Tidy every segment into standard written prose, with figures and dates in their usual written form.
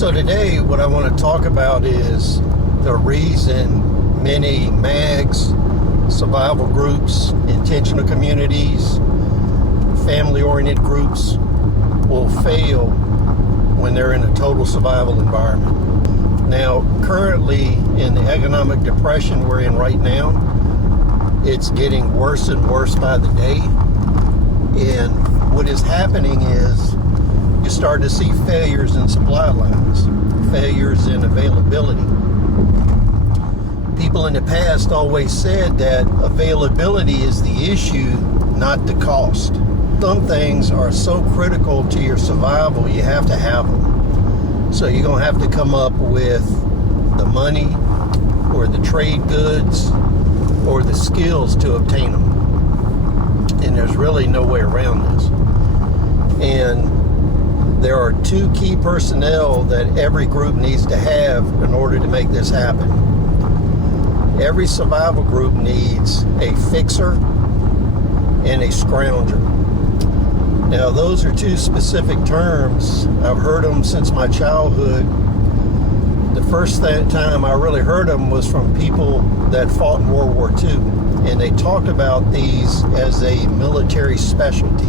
So today what I want to talk about is the reason many MAGs, survival groups, intentional communities, family-oriented groups will fail when they're in a total survival environment. Now, currently in the economic depression we're in right now, it's getting worse and worse by the day. And what is happening is you start to see failures in supply lines, failures in availability. People in the past always said that availability is the issue, not the cost. Some things are so critical to your survival, you have to have them. So you're going to have to come up with the money or the trade goods or the skills to obtain them. And there's really no way around this. And there are two key personnel that every group needs to have in order to make this happen. Every survival group needs a fixer and a scrounger. Now, those are two specific terms. I've heard them since my childhood. The first time I really heard them was from people that fought in World War II, and they talked about these as a military specialty.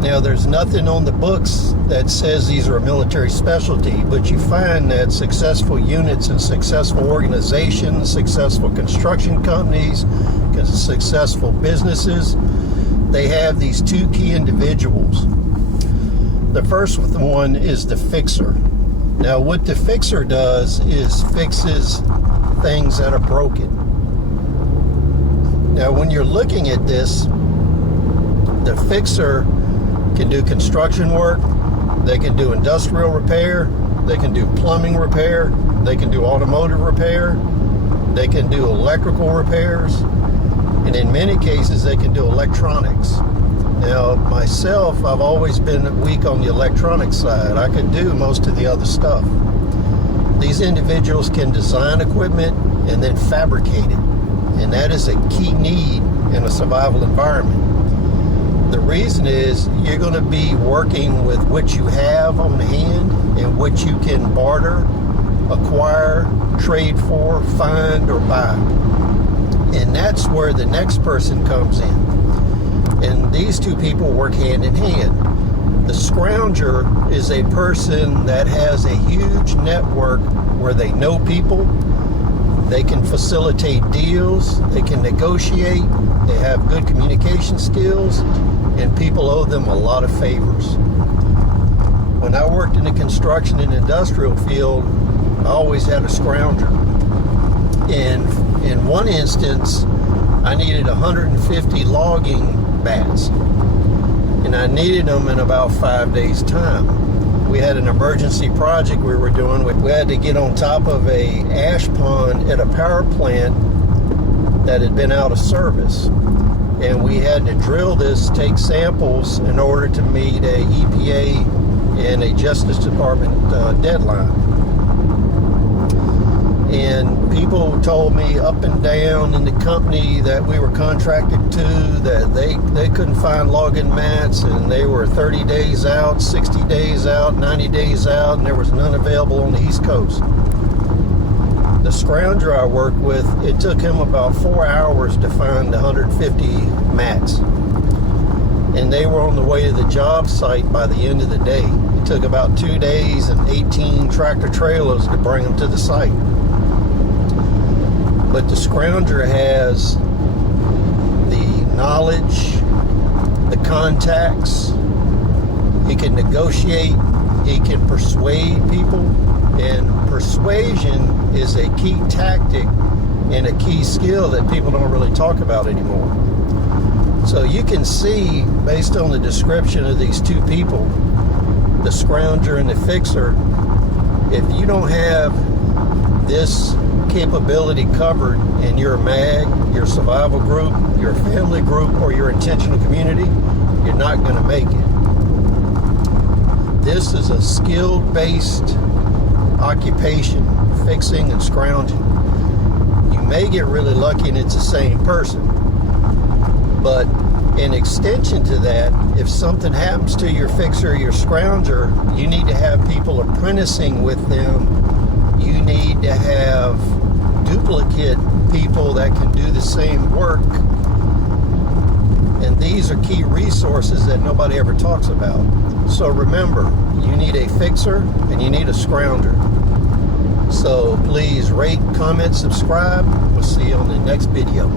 Now, there's nothing on the books that says these are a military specialty, but you find that successful units and successful organizations, successful construction companies, successful businesses, they have these two key individuals. The first one is the fixer. Now, what the fixer does is fixes things that are broken. Now, when you're looking at this, the fixer can do construction work, they can do industrial repair, they can do plumbing repair, they can do automotive repair, they can do electrical repairs, and in many cases they can do electronics. Now, myself, I've always been weak on the electronic side. I could do most of the other stuff. These individuals can design equipment and then fabricate it, and that is a key need in a survival environment. The reason is you're going to be working with what you have on hand and what you can barter, acquire, trade for, find, or buy. And that's where the next person comes in. And these two people work hand in hand. The scrounger is a person that has a huge network where they know people, they can facilitate deals, they can negotiate, they have good communication skills, and people owe them a lot of favors. When I worked in the construction and industrial field, I always had a scrounger. And in one instance, I needed 150 logging bats, and I needed them in about 5 days' time. We had an emergency project we were doing. We had to get on top of a ash pond at a power plant that had been out of service, and we had to drill this, take samples in order to meet a EPA and a Justice Department deadline. And people told me up and down in the company that we were contracted to that they couldn't find logging mats, and they were 30 days out, 60 days out, 90 days out, and there was none available on the East Coast. The scrounger I worked with, it took him about 4 hours to find 150 mats. And they were on the way to the job site by the end of the day. It took about 2 days and 18 tractor trailers to bring them to the site. But the scrounger has the knowledge, the contacts, he can negotiate, he can persuade people, and persuasion is a key tactic and a key skill that people don't really talk about anymore. So you can see, based on the description of these two people, the scrounger and the fixer, if you don't have this capability covered in your MAG, your survival group, your family group, or your intentional community, you're not going to make it. This is a skill-based occupation, fixing and scrounging. You may get really lucky and it's the same person, but In extension to that, if something happens to your fixer or your scrounger, you need to have people apprenticing with them. You need to have duplicate people that can do the same work. And these are key resources that nobody ever talks about. So remember, you need a fixer and you need a scrounger. So please rate, comment, subscribe. We'll see you on the next video.